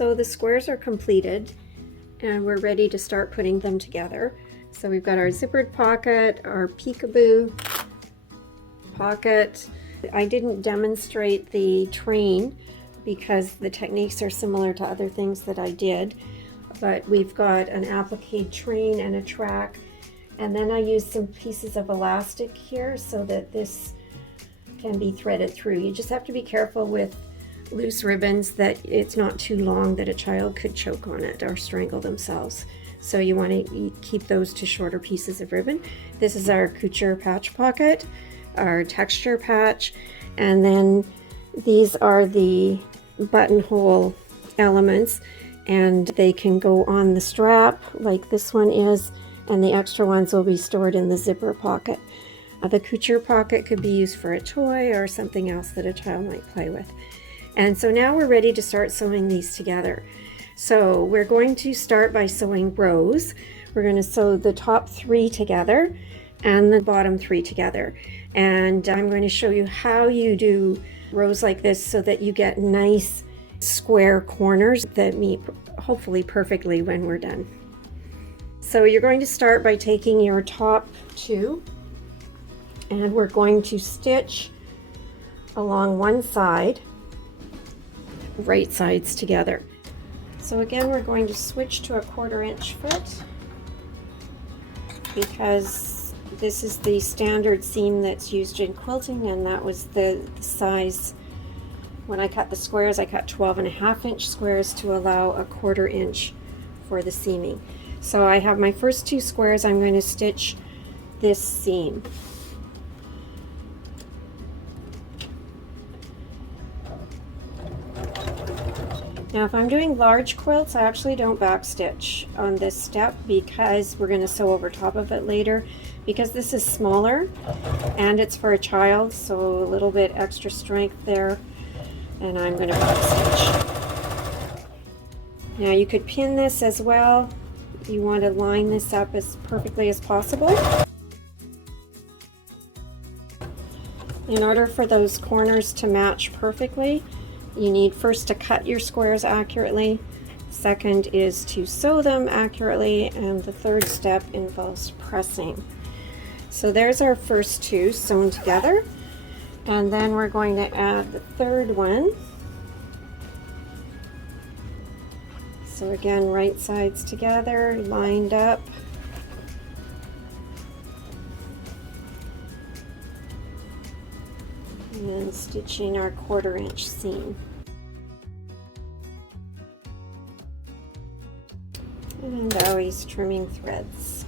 So the squares are completed and we're ready to start putting them together. So we've got our zippered pocket, our peekaboo pocket. I didn't demonstrate the train because the techniques are similar to other things that I did, but we've got an applique train and a track, and then I used some pieces of elastic here so that this can be threaded through. You just have to be careful with loose ribbons that it's not too long that a child could choke on it or strangle themselves. So you want to keep those to shorter pieces of ribbon. This is our couture patch pocket, our texture patch, and then these are the buttonhole elements, and they can go on the strap like this one is, and the extra ones will be stored in the zipper pocket. The couture pocket could be used for a toy or something else that a child might play with. And so now we're ready to start sewing these together. So we're going to start by sewing rows. We're going to sew the top 3 together and the bottom 3 together. And I'm going to show you how you do rows like this so that you get nice square corners that meet hopefully perfectly when we're done. So you're going to start by taking your top 2 and we're going to stitch along one side, right sides together. So again, we're going to switch to a 1/4 inch foot because this is the standard seam that's used in quilting, and that was the size. When I cut the squares, I cut 12.5 inch squares to allow a 1/4 inch for the seaming. So I have my first 2 squares. I'm going to stitch this seam. Now if I'm doing large quilts, I actually don't backstitch on this step because we're going to sew over top of it later. Because this is smaller and it's for a child, so a little bit extra strength there, and I'm going to backstitch. Now you could pin this as well. You want to line this up as perfectly as possible. In order for those corners to match perfectly, you need first to cut your squares accurately, second is to sew them accurately, and the third step involves pressing. So there's our first 2 sewn together, and then we're going to add the third one. So again, right sides together, lined up. And stitching our 1/4 inch seam. And always trimming threads.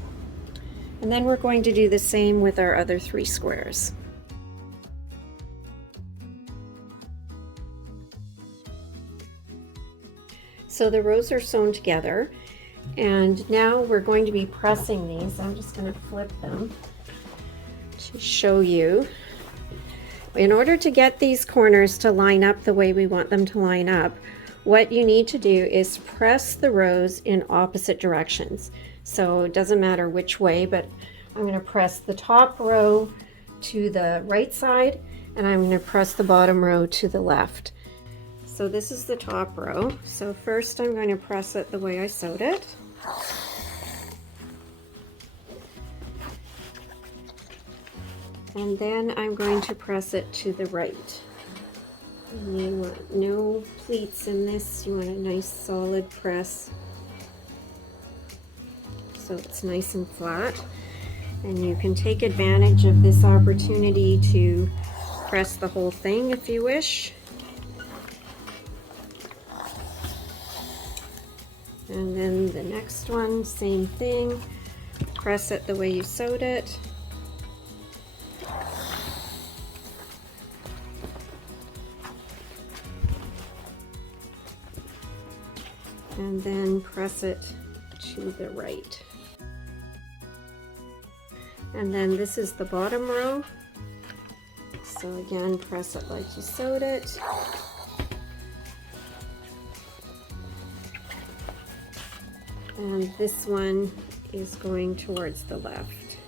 And then we're going to do the same with our other 3 squares. So the rows are sewn together, and now we're going to be pressing these. I'm just going to flip them to show you. In order to get these corners to line up the way we want them to line up, what you need to do is press the rows in opposite directions. So it doesn't matter which way, but I'm going to press the top row to the right side, and I'm going to press the bottom row to the left. So this is the top row. So first I'm going to press it the way I sewed it. And then I'm going to press it to the right. And you want no pleats in this. You want a nice solid press so it's nice and flat. And you can take advantage of this opportunity to press the whole thing if you wish. And then the next one, same thing. Press it the way you sewed it. And then press it to the right. And then this is the bottom row. So again, press it like you sewed it. And this one is going towards the left.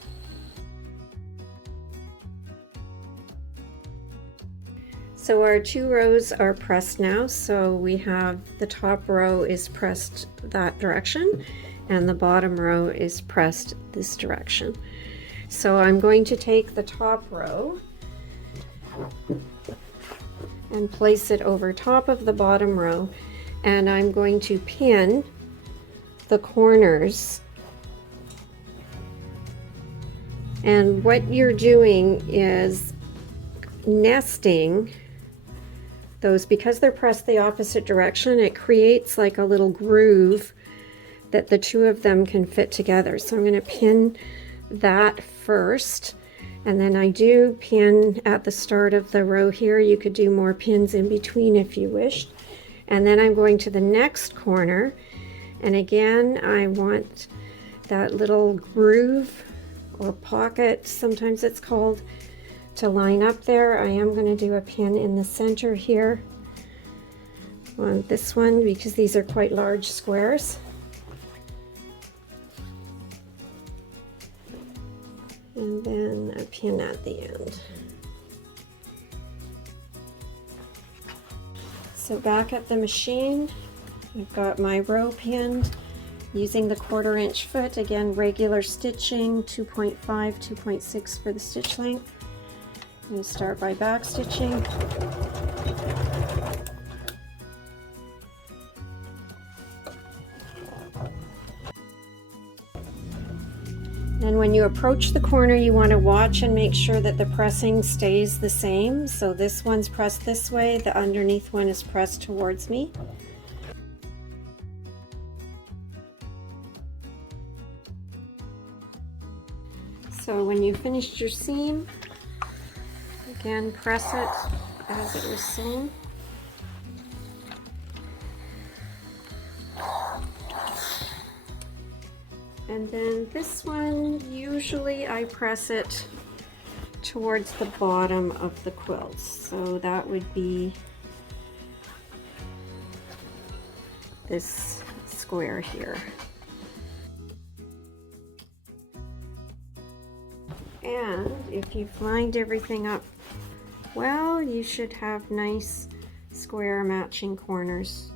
So our 2 rows are pressed now, so we have the top row is pressed that direction and the bottom row is pressed this direction. So I'm going to take the top row and place it over top of the bottom row, and I'm going to pin the corners. And what you're doing is nesting those, because they're pressed the opposite direction, it creates like a little groove that the 2 of them can fit together. So I'm going to pin that first, and then I do pin at the start of the row here. You could do more pins in between if you wished. And then I'm going to the next corner, and again I want that little groove or pocket, sometimes it's called, to line up there. I am going to do a pin in the center here on this one because these are quite large squares. And then a pin at the end. So back at the machine, I've got my row pinned using the 1/4 inch foot. Again, regular stitching, 2.5, 2.6 for the stitch length. I'm going to start by back stitching. And when you approach the corner, you want to watch and make sure that the pressing stays the same. So this one's pressed this way, the underneath one is pressed towards me. So when you finished your seam, again, press it as it was sewn. And then this one, usually I press it towards the bottom of the quilt. So that would be this square here. And if you've lined everything up well, you should have nice square matching corners.